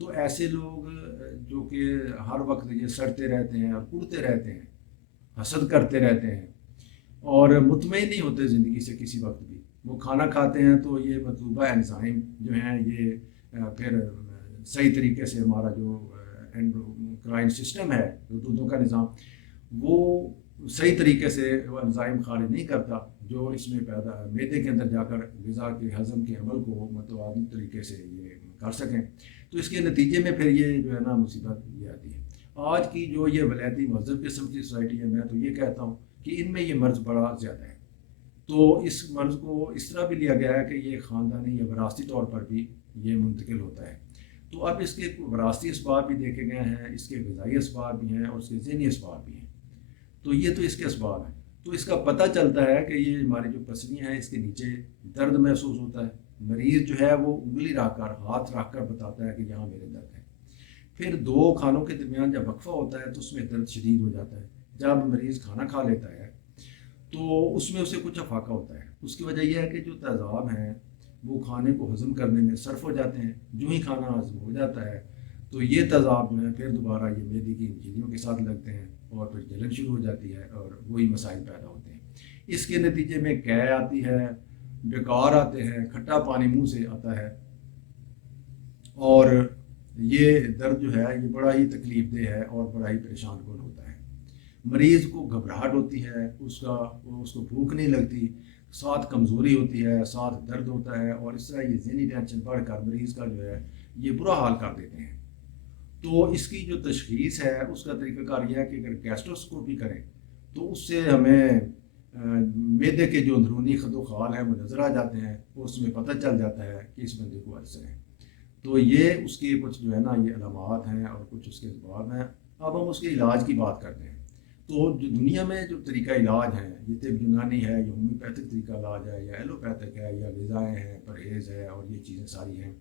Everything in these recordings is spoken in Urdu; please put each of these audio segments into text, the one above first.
تو ایسے لوگ جو کہ ہر وقت یہ سڑتے رہتے ہیں اور اڑتے رہتے ہیں، حسد کرتے رہتے ہیں اور مطمئن نہیں ہوتے زندگی سے کسی وقت بھی، وہ کھانا کھاتے ہیں تو یہ مطلوبہ انزائم جو ہیں یہ پھر صحیح طریقے سے ہمارا جو اینڈوکرائن سسٹم ہے، جو دودھوں کا نظام، وہ صحیح طریقے سے وہ انزائم خارج نہیں کرتا جو اس میں پیدا معدے کے اندر جا کر غذا کے ہضم کے عمل کو متوازن طریقے سے یہ کر سکیں، تو اس کے نتیجے میں پھر یہ جو ہے نا مصیبت یہ آتی ہے۔ آج کی جو یہ ولایتی مہذب قسم کی سوسائٹی ہے، میں تو یہ کہتا ہوں کہ ان میں یہ مرض بڑا زیادہ ہے، تو اس مرض کو اس طرح بھی لیا گیا ہے کہ یہ خاندانی یا وراثتی طور پر بھی یہ منتقل ہوتا ہے۔ تو اب اس کے وراثتی اسباب بھی دیکھے گئے ہیں، اس کے غذائی اسباب بھی ہیں اور اس کے ذہنی اسباب بھی ہیں، تو یہ تو اس کے اسباب ہیں۔ تو اس کا پتہ چلتا ہے کہ یہ ہماری جو پسلیاں ہیں اس کے نیچے درد محسوس ہوتا ہے، مریض جو ہے وہ انگلی رکھ کر ہاتھ رکھ کر بتاتا ہے کہ یہاں میرے درد ہے۔ پھر دو کھانوں کے درمیان جب وقفہ ہوتا ہے تو اس میں درد شدید ہو جاتا ہے۔ جب مریض کھانا کھا لیتا ہے تو اس میں اسے کچھ افاقہ ہوتا ہے، اس کی وجہ یہ ہے کہ جو تیزاب ہیں وہ کھانے کو ہضم کرنے میں صرف ہو جاتے ہیں، جو ہی کھانا ہضم ہو جاتا ہے تو یہ تیزاب جو ہے پھر دوبارہ یہ معدے کی جھلیوں کے ساتھ لگتے ہیں اور پھر جلن شروع ہو جاتی ہے اور وہی مسائل پیدا ہوتے ہیں۔ اس کے نتیجے میں قے آتی ہے، ڈکار آتے ہیں، کھٹا پانی منہ سے آتا ہے اور یہ درد جو ہے یہ بڑا ہی تکلیف دہ ہے اور بڑا ہی پریشان کن ہوتا ہے۔ مریض کو گھبراہٹ ہوتی ہے، اس کو بھوک نہیں لگتی، ساتھ کمزوری ہوتی ہے، ساتھ درد ہوتا ہے اور اس طرح یہ ذہنی ٹینشن بڑھ کر مریض کا جو ہے یہ برا حال کر دیتے ہیں۔ تو اس کی جو تشخیص ہے اس کا طریقہ کار یہ ہے کہ اگر گیسٹروسکوپی کریں تو اس سے ہمیں معدے کے جو اندرونی خد و خال ہیں وہ نظر آ جاتے ہیں اور اس میں پتہ چل جاتا ہے کہ اس بندے کو السر ہے۔ تو یہ اس کی کچھ جو ہے نا یہ علامات ہیں اور کچھ اس کے اسباب ہیں۔ اب ہم اس کے علاج کی بات کرتے ہیں۔ تو جو دنیا میں جو طریقہ علاج ہیں، یہ طب یونانی ہے یا ہومیوپیتھک طریقہ علاج ہے یا ایلوپیتھک ہے یا غذائیں ہیں، پرہیز ہے اور یہ چیزیں ساری ہیں،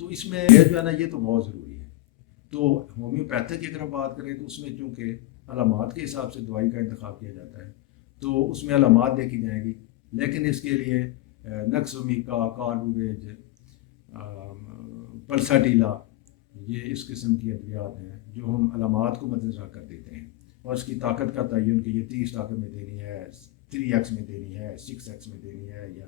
تو اس میں یہ جو ہے نا یہ تو بہت ضروری ہے۔ تو ہومیوپیتھک کی اگر ہم بات کریں تو اس میں چونکہ علامات کے حساب سے دوائی کا انتخاب کیا جاتا ہے تو اس میں علامات دیکھی جائیں گی، لیکن اس کے لیے نقص میکا، کاربوویج، پلساٹیلا، یہ اس قسم کی ادویات ہیں جو ہم علامات کو مد نظر کر دیتے ہیں اور اس کی طاقت کا تعین کہ یہ 30 طاقت میں دینی ہے، 3x میں دینی ہے، 6x میں دینی ہے یا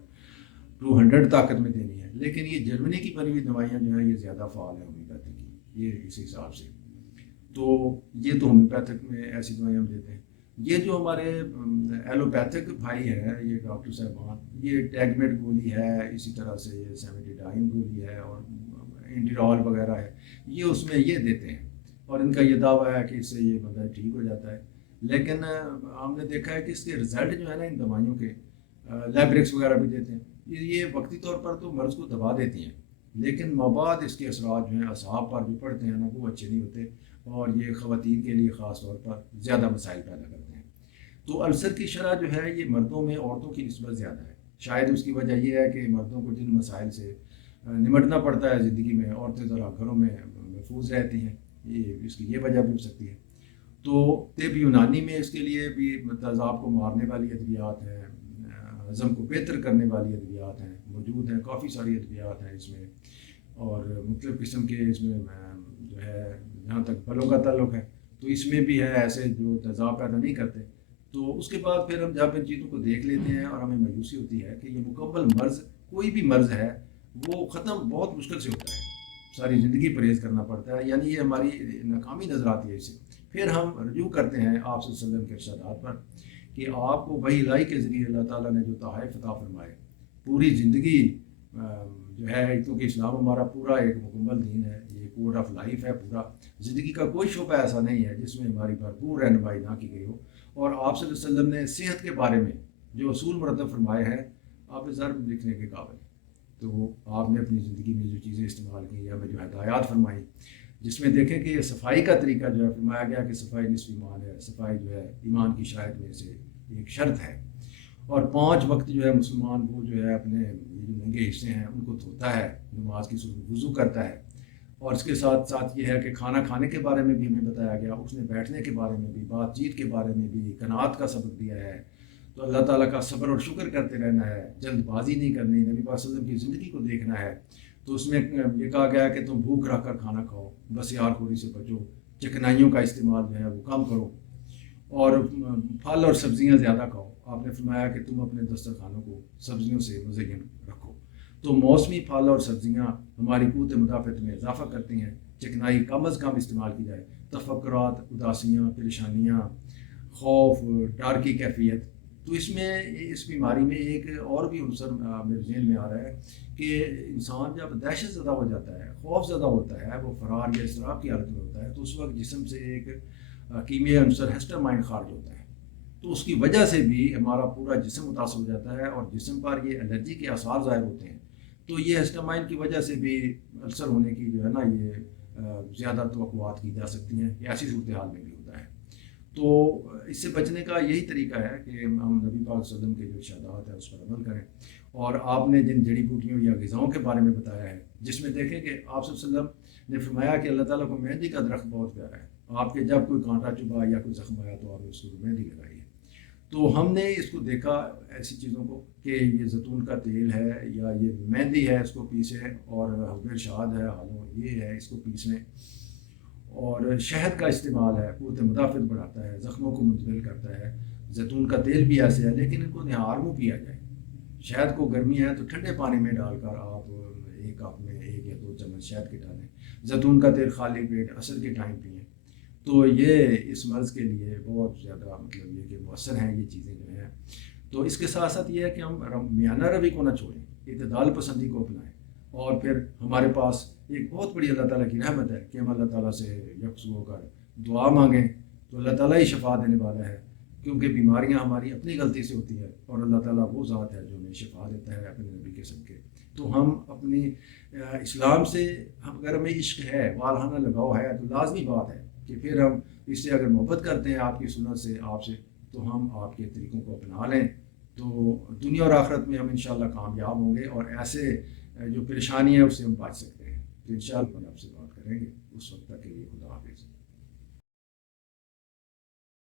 200 طاقت میں دینی ہے، لیکن یہ جرمنی کی بنی ہوئی دوائیاں جو ہیں یہ زیادہ فعال ہیں ہومیوپیتھک کی، یہ اس حساب سے۔ تو یہ تو ہومیوپیتھک میں ایسی دوائیاں ہم دیتے ہیں۔ یہ جو ہمارے ایلوپیتھک بھائی ہیں یہ ڈاکٹر صاحبان، یہ ٹیگمیٹ گولی ہے، اسی طرح سے یہ سیمیٹیڈائن گولی ہے اور انڈیرال وغیرہ ہے، یہ اس میں یہ دیتے ہیں اور ان کا یہ دعویٰ ہے کہ اس سے یہ بندہ ٹھیک ہو جاتا ہے، لیکن ہم نے دیکھا ہے کہ اس کے رزلٹ جو ہے نا ان دوائیوں کے، لیبرکس وغیرہ بھی دیتے ہیں، یہ وقتی طور پر تو مرض کو دبا دیتی ہیں، لیکن مابعد اس کے اثرات جو ہیں اعصاب پر جو پڑتے ہیں نا وہ اچھے نہیں ہوتے اور یہ خواتین کے لیے خاص طور پر زیادہ مسائل پیدا کرتے ہیں۔ تو السر کی شرح جو ہے یہ مردوں میں عورتوں کی نسبت زیادہ ہے، شاید اس کی وجہ یہ ہے کہ مردوں کو جن مسائل سے نمٹنا پڑتا ہے زندگی میں، عورتیں ذرا گھروں میں محفوظ رہتی ہیں، یہ اس کی یہ وجہ بھی ہو سکتی ہے۔ تو طب یونانی میں اس کے لیے بھی تیزاب کو مارنے والی ادویات ہیں، ہضم کو بہتر کرنے والی ادویات ہیں موجود ہیں، کافی ساری ادویات ہیں اس میں اور مختلف قسم کے اس میں جو ہے جہاں تک پھلوں کا تعلق ہے تو اس میں بھی ہے ایسے جو تیزاب پیدا نہیں کرتے۔ تو اس کے بعد پھر ہم جب ان چیزوں کو دیکھ لیتے ہیں اور ہمیں مایوسی ہوتی ہے کہ یہ مکمل مرض، کوئی بھی مرض ہے وہ ختم بہت مشکل سے ہوتا ہے، ساری زندگی پرہیز کرنا پڑتا ہے، یعنی یہ ہماری ناکامی نظر آتی ہے اس سے۔ پھر ہم رجوع کرتے ہیں آپ صلی اللہ علیہ وسلم کے ارشادات پر کہ آپ کو وحی الہی کے ذریعے اللہ تعالیٰ نے جو تحائف عطا فرمائے، پوری زندگی جو ہے، کیونکہ اسلام ہمارا پورا ایک مکمل دین ہے، یہ کوڈ آف لائف ہے، پورا زندگی کا کوئی شعبہ ایسا نہیں ہے جس میں ہماری بھرپور رہنمائی نہ کی گئی ہو، اور آپ صلی اللہ علیہ وسلم نے صحت کے بارے میں جو اصول مرتب فرمائے ہیں آپ ضرب لکھنے کے قابل۔ تو آپ نے اپنی زندگی میں جو چیزیں استعمال کی یا ہمیں جو ہدایات فرمائی، جس میں دیکھیں کہ صفائی کا طریقہ جو ہے فرمایا گیا کہ صفائی نصف ایمان ہے، صفائی جو ہے ایمان کی شرائط میں سے ایک شرط ہے، اور 5 وقت جو ہے مسلمان وہ جو ہے اپنے یہ جو ننگے حصے ہیں ان کو دھوتا ہے، نماز کی صورت میں وضو کرتا ہے، اور اس کے ساتھ ساتھ یہ ہے کہ کھانا کھانے کے بارے میں بھی ہمیں بتایا گیا، اٹھنے بیٹھنے کے بارے میں بھی، بات چیت کے بارے میں بھی، قناعت کا سبق دیا ہے، تو اللہ تعالیٰ کا صبر اور شکر کرتے رہنا ہے، جلد بازی نہیں کرنی، نبی پاک صلی اللہ علیہ وسلم کی زندگی کو دیکھنا ہے، تو اس میں یہ کہا گیا کہ تم بھوک رکھ کر کھانا کھاؤ، بس یار خوری سے بچو، چکنائیوں کا استعمال جو ہے وہ کم کرو، اور پھل اور سبزیاں زیادہ کھاؤ۔ آپ نے فرمایا کہ تم اپنے دسترخوانوں کو سبزیوں سے مزین رکھو۔ تو موسمی پھل اور سبزیاں ہماری قوت مدافعت میں اضافہ کرتی ہیں، چکنائی کم از کم استعمال کی جائے۔ تفکرات، اداسیاں، پریشانیاں، خوف، ڈر کی کیفیت، تو اس میں اس بیماری میں ایک اور بھی عنصر میرے ذہن میں آ رہا ہے کہ انسان جب دہشت زدہ ہو جاتا ہے، خوف زدہ ہوتا ہے، وہ فرار یا اضطراب کی حالت میں ہوتا ہے، تو اس وقت جسم سے ایک کیمیائی عنصر ہسٹامائن خارج ہوتا ہے، تو اس کی وجہ سے بھی ہمارا پورا جسم متاثر ہو جاتا ہے اور جسم پر یہ الرجی کے آثار ظاہر ہوتے ہیں۔ تو یہ ہسٹامائن کی وجہ سے بھی السر ہونے کی جو ہے نا یہ زیادہ توقعات کی جا سکتی ہیں، یہ ایسی صورتحال میں بھی ہوتا ہے۔ تو اس سے بچنے کا یہی طریقہ ہے کہ ہم نبی پاک صلی اللہ علیہ وسلم کے جو ارشادات ہیں اس پر عمل کریں، اور آپ نے جن جڑی بوٹیوں یا غذاؤں کے بارے میں بتایا ہے، جس میں دیکھیں کہ آپ صلی اللہ علیہ وسلم نے فرمایا کہ اللہ تعالیٰ کو مہندی کا درخت بہت پیارا ہے، آپ کے جب کوئی کانٹا چبھا یا کوئی زخم آیا تو آپ نے اس کو مہندی لگائی ہے۔ تو ہم نے اس کو دیکھا ایسی چیزوں کو کہ یہ زیتون کا تیل ہے یا یہ مہندی ہے، اس کو پیسے، اور حکم ارشاد ہے حالوں یہ ہے اس کو پیسیں، اور شہد کا استعمال ہے، قوت مدافعت بڑھاتا ہے، زخموں کو منتقل کرتا ہے۔ زیتون کا تیل بھی ایسے ہے، لیکن ان کو نہار منہ پیا جائے۔ شہد کو گرمی ہے تو ٹھنڈے پانی میں ڈال کر آپ ایک کپ میں 1 یا 2 چمچ شہد کے ڈالیں۔ زیتون کا تیل خالی پیٹ عصر کے ٹائم پئیں، تو یہ اس مرض کے لیے بہت زیادہ مطلب یہ کہ مؤثر ہیں یہ چیزیں جو ہیں۔ تو اس کے ساتھ ساتھ یہ ہے کہ ہم میانہ روی کو نہ چھوڑیں، اعتدال پسندی کو اپنائیں، اور پھر ہمارے پاس ایک بہت بڑی اللہ تعالیٰ کی رحمت ہے کہ ہم اللہ تعالیٰ سے یکسو ہو کر دعا مانگیں تو اللہ تعالیٰ ہی شفا دینے والا ہے، کیونکہ بیماریاں ہماری اپنی غلطی سے ہوتی ہے، اور اللہ تعالیٰ وہ ذات ہے جو ہمیں شفا دیتا ہے اپنے نبی کے صدقے۔ تو ہم اپنی اسلام سے اگر ہمیں عشق ہے، والہانہ لگاؤ ہے، تو لازمی بات ہے کہ پھر ہم اس سے اگر محبت کرتے ہیں آپ کی سنت سے، آپ سے، تو ہم آپ کے طریقوں کو اپنا لیں، تو دنیا اور آخرت میں ہم انشاءاللہ کامیاب ہوں گے، اور ایسے جو پریشانی ہے اس سے ہم بچ سکتے ہیں۔ تو انشاءاللہ ہم آپ سے بات کریں گے، اس وقت تک کے لیے خدا حافظ۔